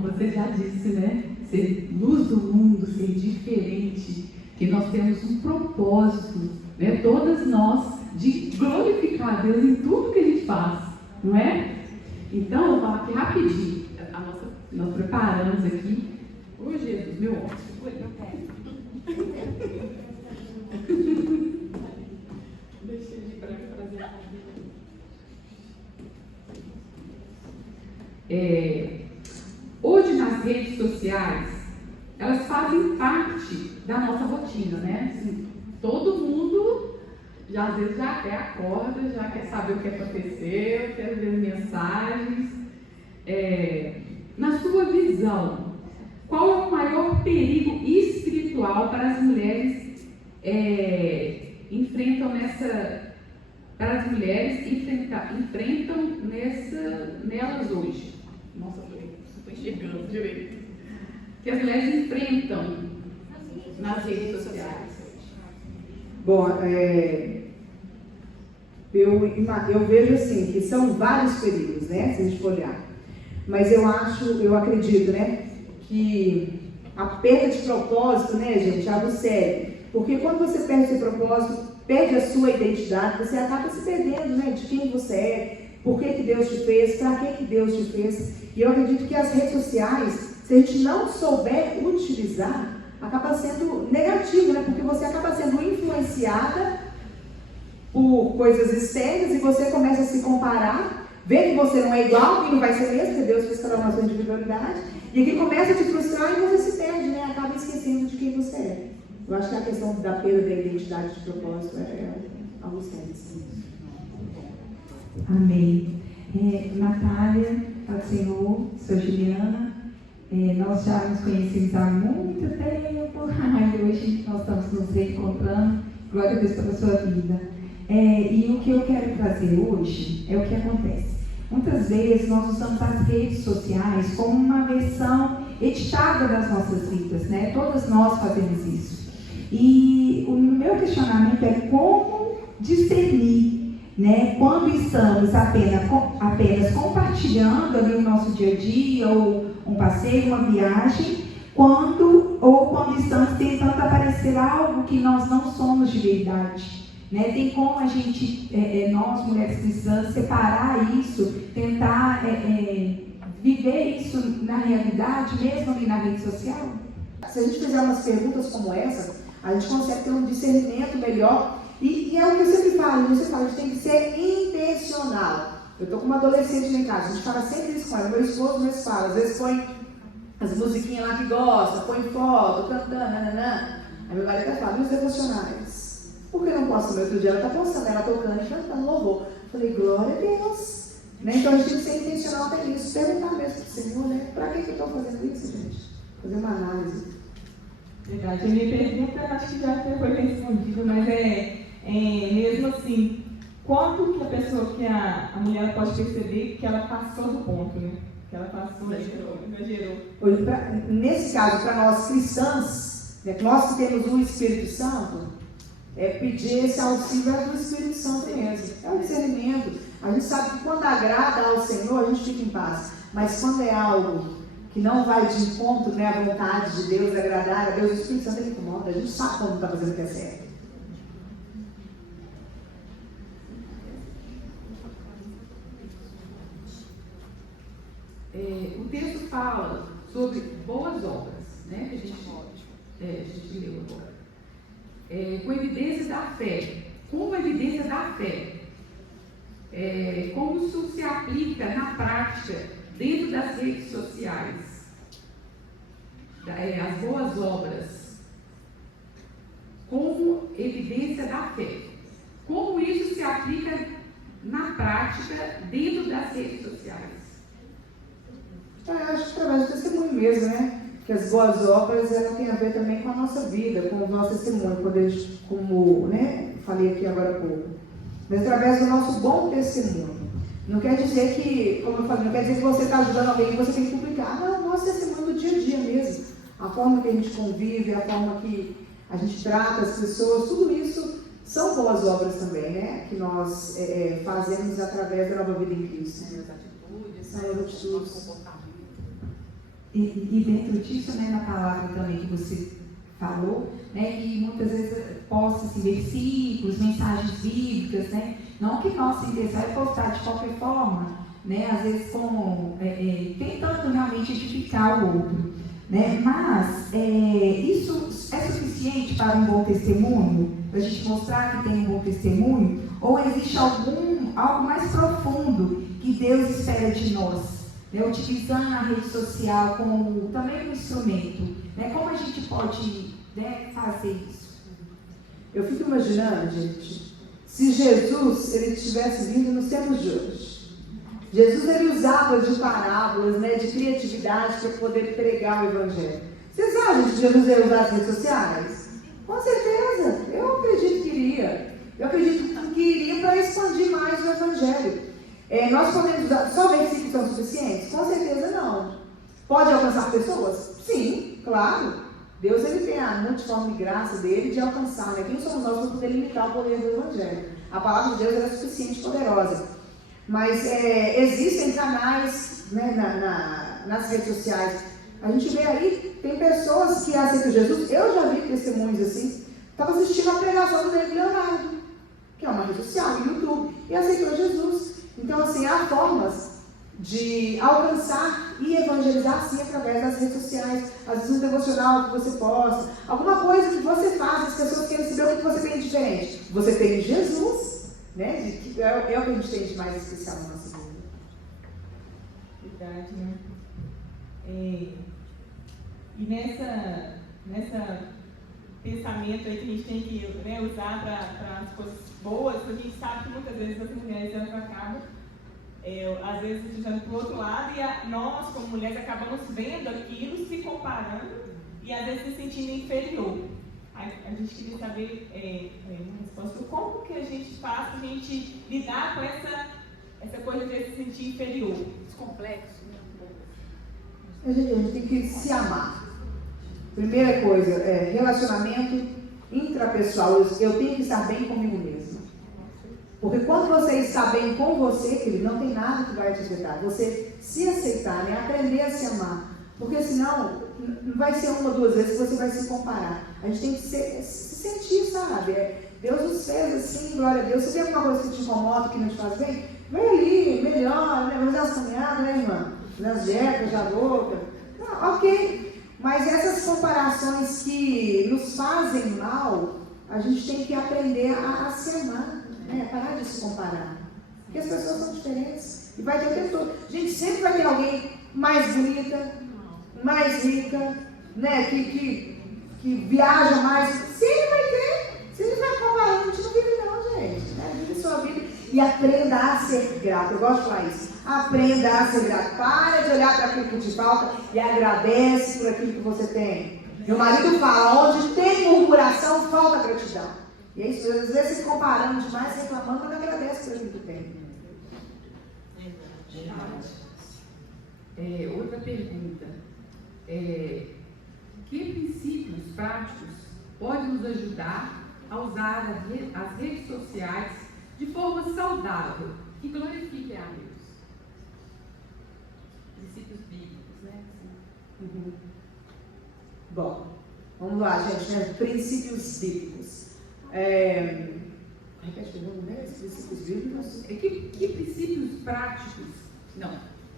como você já disse, né? Ser luz do mundo, ser diferente, que nós temos um propósito, né? Todas nós, de glorificar a Deus em tudo que a gente faz, não é? Então, eu vou falar aqui rapidinho. Nós preparamos aqui. Ô Jesus, meu óculos. Deixa eu ir para fazer a hoje nas redes sociais, elas fazem parte da nossa rotina, né? Assim, todo mundo já às vezes já até acorda, já quer saber o que aconteceu, quer ver mensagens. Na sua visão, qual é o maior perigo espiritual para as mulheres enfrentam nelas hoje? Nossa, estou enxergando direito. Que as mulheres enfrentam nas redes sociais. Bom, eu vejo assim, que são vários perigos, né, se a gente for olhar. Mas eu acredito, né, que a perda de propósito, né, gente, é algo sério. Porque quando você perde seu propósito, perde a sua identidade, você acaba se perdendo, né, de quem você é, por que Deus te fez, para que Deus te fez. E eu acredito que as redes sociais, se a gente não souber utilizar, acaba sendo negativo, né, porque você acaba sendo influenciada por coisas externas e você começa a se comparar, vê que você não é igual, que não vai ser mesmo, porque Deus fez cada uma a sua individualidade, e que começa a te frustrar e você se perde, né? Acaba esquecendo de quem você é. Eu acho que a questão da perda da identidade de propósito é algo sério. Amém. Natália, ao Senhor, sou Juliana. Nós já nos conhecemos há muito tempo, e hoje nós estamos nos reencontrando. Glória a Deus pela sua vida. E o que eu quero trazer hoje é o que acontece. Muitas vezes nós usamos as redes sociais como uma versão editada das nossas vidas, né? Todas nós fazemos isso. E o meu questionamento é como discernir, né? Quando estamos apenas compartilhando ali o nosso dia a dia, ou um passeio, uma viagem, quando estamos tentando aparecer algo que nós não somos de verdade. Né? Tem como a gente, nós mulheres cristãs, separar isso, tentar viver isso na realidade, mesmo ali na rede social? Se a gente fizer umas perguntas como essa, a gente consegue ter um discernimento melhor. E é o que eu sempre falo, a gente tem que ser intencional. Eu estou com uma adolescente lá em casa, a gente fala sempre isso com ela. Meu esposo mesmo fala, às vezes põe as musiquinhas lá que gosta, põe foto, cantando, nananã. Aí meu marido até fala, e os devocionais? Por que não posso? No outro dia ela está postando, ela tocando e cantando louvor. Falei, glória a Deus. Né? Então a gente tem que ser intencional até nisso, perguntar mesmo para o Senhor, né? Para que eu estou fazendo isso, gente? Fazer uma análise. Verdade. A minha pergunta acho que já até foi respondida, mas mesmo assim, quanto que a pessoa, que a mulher pode perceber que ela passou do ponto, né? Que ela passou, exagerou. Nesse caso, para nós cristãs, né, nós que temos o Espírito Santo, pedir esse auxílio do Espírito Santo mesmo. É o discernimento. A gente sabe que quando agrada ao Senhor, a gente fica em paz. Mas quando é algo que não vai de encontro, né, à vontade de Deus, agradar a Deus, o Espírito Santo ele incomoda. A gente sabe quando está fazendo o que é certo. O texto fala sobre boas obras, né? Que a gente leu agora. Com evidência da fé. Como evidência da fé. Como isso se aplica na prática dentro das redes sociais. As boas obras. Como evidência da fé. Como isso se aplica na prática dentro das redes sociais. Eu acho que através do testemunho mesmo, né? Que as boas obras ela tem a ver também com a nossa vida, com o nosso testemunho, como né, falei aqui agora há pouco. Mas através do nosso bom testemunho. Não quer dizer que, como eu falei, não quer dizer que você está ajudando alguém e você tem que publicar. Não, o nosso testemunho do dia a dia mesmo. A forma que a gente convive, a forma que a gente trata as pessoas, tudo isso são boas obras também, né? Que nós fazemos através da nova vida em Cristo. As atitudes, nosso comportamento. E dentro disso, né, na palavra também que você falou, né, que muitas vezes posta-se versículos, mensagens bíblicas, né, não que nossa intenção é postar de qualquer forma, né, às vezes como tentando realmente edificar o outro, né, mas isso é suficiente para um bom testemunho, para a gente mostrar que tem um bom testemunho, ou existe algo mais profundo que Deus espera de nós? Né, utilizando a rede social como também um instrumento. Né, como a gente pode, né, fazer isso? Eu fico imaginando, gente, se Jesus ele tivesse vindo nos tempos de hoje. Jesus ele usava de parábolas, né, de criatividade para poder pregar o Evangelho. Vocês acham que Jesus ia usar as redes sociais? Com certeza, eu acredito que iria. Eu acredito que iria para expandir mais o Evangelho. Nós podemos usar só versículos são suficientes? Com certeza não. Pode alcançar pessoas? Sim, claro. Deus ele tem a multiforme graça dele de alcançar, né? Quem somos nós para poder limitar o poder do Evangelho? A palavra de Deus é suficiente e poderosa. Mas existem canais, né, nas redes sociais. A gente vê aí, tem pessoas que aceitam Jesus. Eu já vi testemunhos assim. Estava assistindo a pregação do David Leonardo, que é uma rede social, o YouTube, e aceitou Jesus. Então, assim, há formas de alcançar e evangelizar, sim, através das redes sociais. Às vezes um devocional que você posta, alguma coisa que você faz, as pessoas querem saber o que você tem de diferente. Você tem Jesus, né? É o que a gente tem de mais especial na nossa vida. Verdade, né? E nessa pensamento aí que a gente tem que, né, usar para as coisas boas, a gente sabe que muitas vezes as mulheres elas acabam, às vezes, deixando para o outro lado, e nós, como mulheres, acabamos vendo aquilo, se comparando e às vezes se sentindo inferior. A gente queria saber uma resposta, como que a gente faz para a gente lidar com essa coisa de se sentir inferior? Esse complexo, né? A gente tem que se amar. Primeira coisa, relacionamento intrapessoal. Eu tenho que estar bem comigo mesma. Porque quando você está bem com você, querido, não tem nada que vai te afetar. Você se aceitar, né? Aprender a se amar. Porque senão, não vai ser uma ou duas vezes que você vai se comparar. A gente tem que se sentir, sabe? Deus nos fez assim, glória a Deus. Se tem alguma coisa que te incomoda, que não te faz bem, vem ali, melhor, né? Vamos dar umas caminhadas, né, irmã? Nas dietas, já louca. Não, ok. Mas essas comparações que nos fazem mal, a gente tem que aprender a se amar, né? Parar de se comparar. Porque as pessoas são diferentes. E vai ter o tempo todo. Gente, sempre vai ter alguém mais bonita, mais rica, né? Que viaja mais. Sempre vai ter. Você não vai comparar, a gente não vive não, gente. Né? Vive sua vida. E aprenda a ser grato. Eu gosto de falar isso. Aprenda a ser grato. Para de olhar para aquilo que te falta e agradece por aquilo que você tem. Meu marido fala, onde tem murmuração, falta gratidão. E é isso, às vezes se comparando demais, reclamando, mas não agradece por aquilo que tem. Outra pergunta. Que princípios práticos podem nos ajudar a usar as redes sociais de forma saudável que glorifique a Deus? Princípios bíblicos, né? Uhum. Bom, vamos lá, gente, né? Princípios bíblicos. Repete o nome, né? Princípios bíblicos. Que princípios práticos,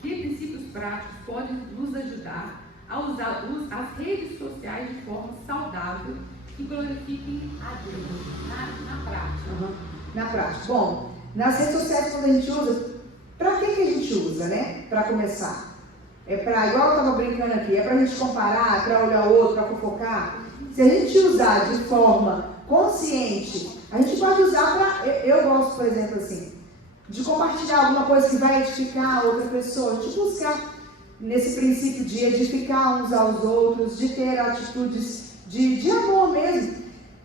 que princípios práticos podem nos ajudar a usar as redes sociais de forma saudável que glorifiquem a Deus na prática? Uhum. Na prática. Bom, nas redes sociais, quando a gente usa, para que a gente usa, né? Para começar. Igual eu estava brincando aqui, para a gente comparar, para olhar o outro, para fofocar. Se a gente usar de forma consciente, a gente pode usar para. Eu gosto, por exemplo, assim, de compartilhar alguma coisa que vai edificar a outra pessoa, de buscar nesse princípio de edificar uns aos outros, de ter atitudes de amor mesmo.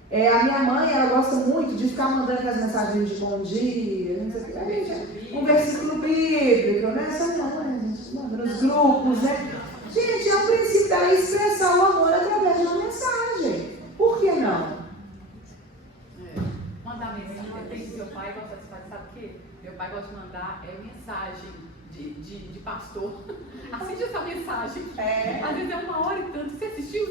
A minha mãe, ela gosta muito de ficar mandando as mensagens de bom dia, não sei o que, um versículo bíblico, né? Essa minha mãe, a gente manda nos grupos, né? Gente, é o princípio da expressar o amor através de uma mensagem. Por que não? Mandar mensagem, tem que meu pai gosta de fazer, sabe o quê? Meu pai gosta de mandar o mensagem de pastor. Assiste essa mensagem. É. Às vezes é 1h e tanto. Você assistiu?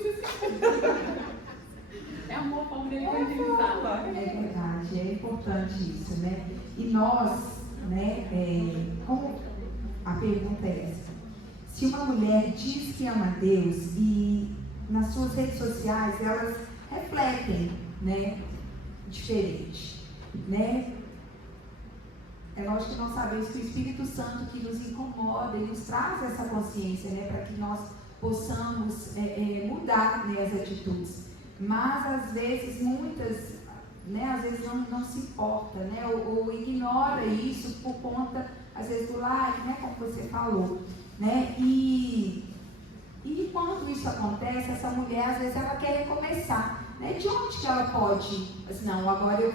É uma forma dele evangelizar. É verdade, é importante isso, né? E nós, né, como a pergunta é essa, se uma mulher diz que ama Deus e nas suas redes sociais elas refletem, né, diferente, né? É lógico que nós sabemos que o Espírito Santo que nos incomoda e nos traz essa consciência, né, para que nós possamos mudar, né, as atitudes. Mas às vezes muitas, né, às vezes não se importa, né, ou ignora isso por conta, às vezes, do like, né, como você falou, né, e quando isso acontece, essa mulher às vezes ela quer recomeçar, né, de onde que ela pode, assim, não, agora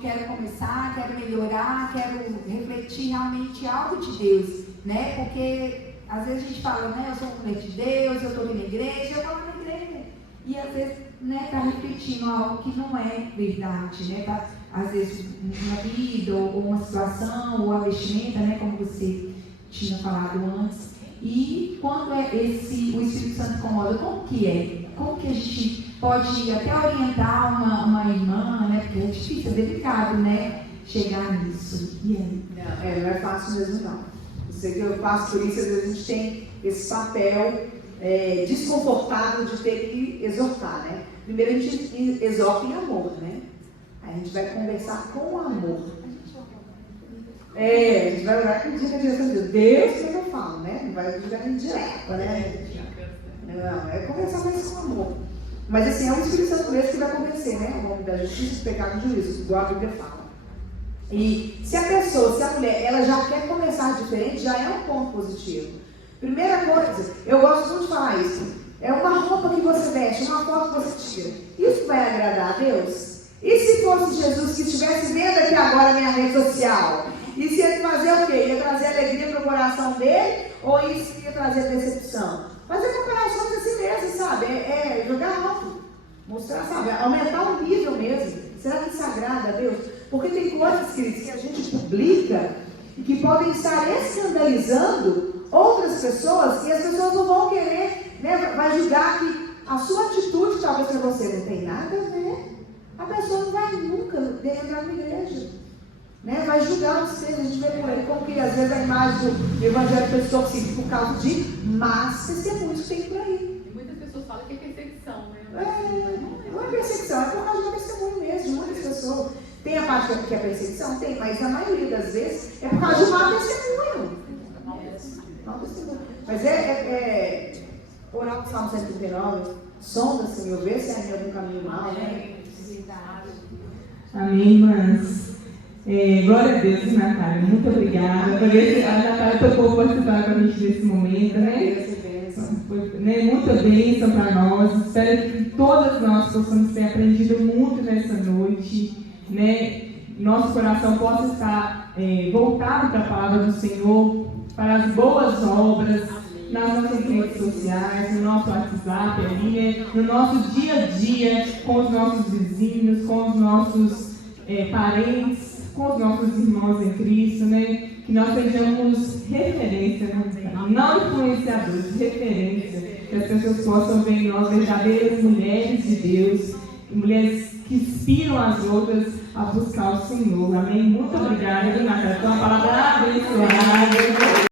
quero começar, quero melhorar, quero refletir realmente algo de Deus, né, porque às vezes a gente fala, né, eu sou mulher de Deus, eu estou aqui na igreja, eu vou lá na igreja, e às vezes, né, está repetindo algo que não é verdade, né, tá, às vezes uma vida, ou uma situação, ou a vestimenta, né, como você tinha falado antes, e quando o Espírito Santo incomoda, como que é? Como que a gente pode até orientar uma irmã, né, porque é difícil, é delicado, né, chegar nisso, e aí? Não é fácil mesmo não. Eu sei que eu passo por isso, às vezes a gente tem esse papel desconfortável de ter que exortar, né? Primeiro a gente exorta em amor, né? Aí a gente vai conversar com amor. A gente vai orar com dica de Deus, como eu falo, né? Não vai jogar em direta, né? Não, é conversar mais com amor. Mas assim, é o Espírito Santo mesmo que vai convencer, né? O homem da justiça, do pecado e do juízo, igual a Bíblia fala. E se a mulher, ela já quer começar diferente, já é um ponto positivo. Primeira coisa, eu gosto muito de falar isso, é uma roupa que você veste, uma foto que você tira. Isso vai agradar a Deus? E se fosse Jesus que estivesse vendo aqui agora a minha rede social? Isso ia trazer o quê? Ia trazer alegria para o coração dele? Ou isso ia trazer decepção? Fazer comparações assim mesmo, sabe? Jogar alto. Mostrar, sabe? Aumentar o nível mesmo. Será que isso agrada a Deus? Porque tem coisas, queridos, que a gente publica e que podem estar escandalizando outras pessoas e as pessoas não vão querer, né? Vai julgar que a sua atitude talvez para você não tem nada a ver. A pessoa não vai nunca entrar na igreja. Né? Vai julgar vocês, a gente vê por aí como que às vezes a imagem do evangelho foi distorcida por causa de más testemunhos que tem por aí. E muitas pessoas falam que é perseguição, né? Não é perseguição, é por causa do testemunho mesmo, de muitas pessoas. Tem a parte que é perseguição? Tem, mas a maioria das vezes é por causa de mau testemunho. Mau testemunho. Mas orar o Salmo 139, sonda, Senhor, vê se é no caminho mau, né? Amém, irmãs. Glória a Deus, Natália. Muito obrigada. A Natália tocou participar com a gente nesse momento, né? Foi, né, muita bênção para nós. Espero que todas nós possamos ter aprendido muito nessa noite, né? Nosso coração possa estar voltado para a palavra do Senhor, para as boas obras, nas nossas redes sociais, no nosso WhatsApp, ali, né? No nosso dia a dia, com os nossos vizinhos, com os nossos parentes, com os nossos irmãos em Cristo, né? Que nós sejamos referência, né? Não influenciadores, referência, que as pessoas possam ver em nós verdadeiras mulheres de Deus, mulheres que inspiram as outras a buscar o Senhor. Amém? Muito obrigada, Natália. Foi uma palavra abençoada.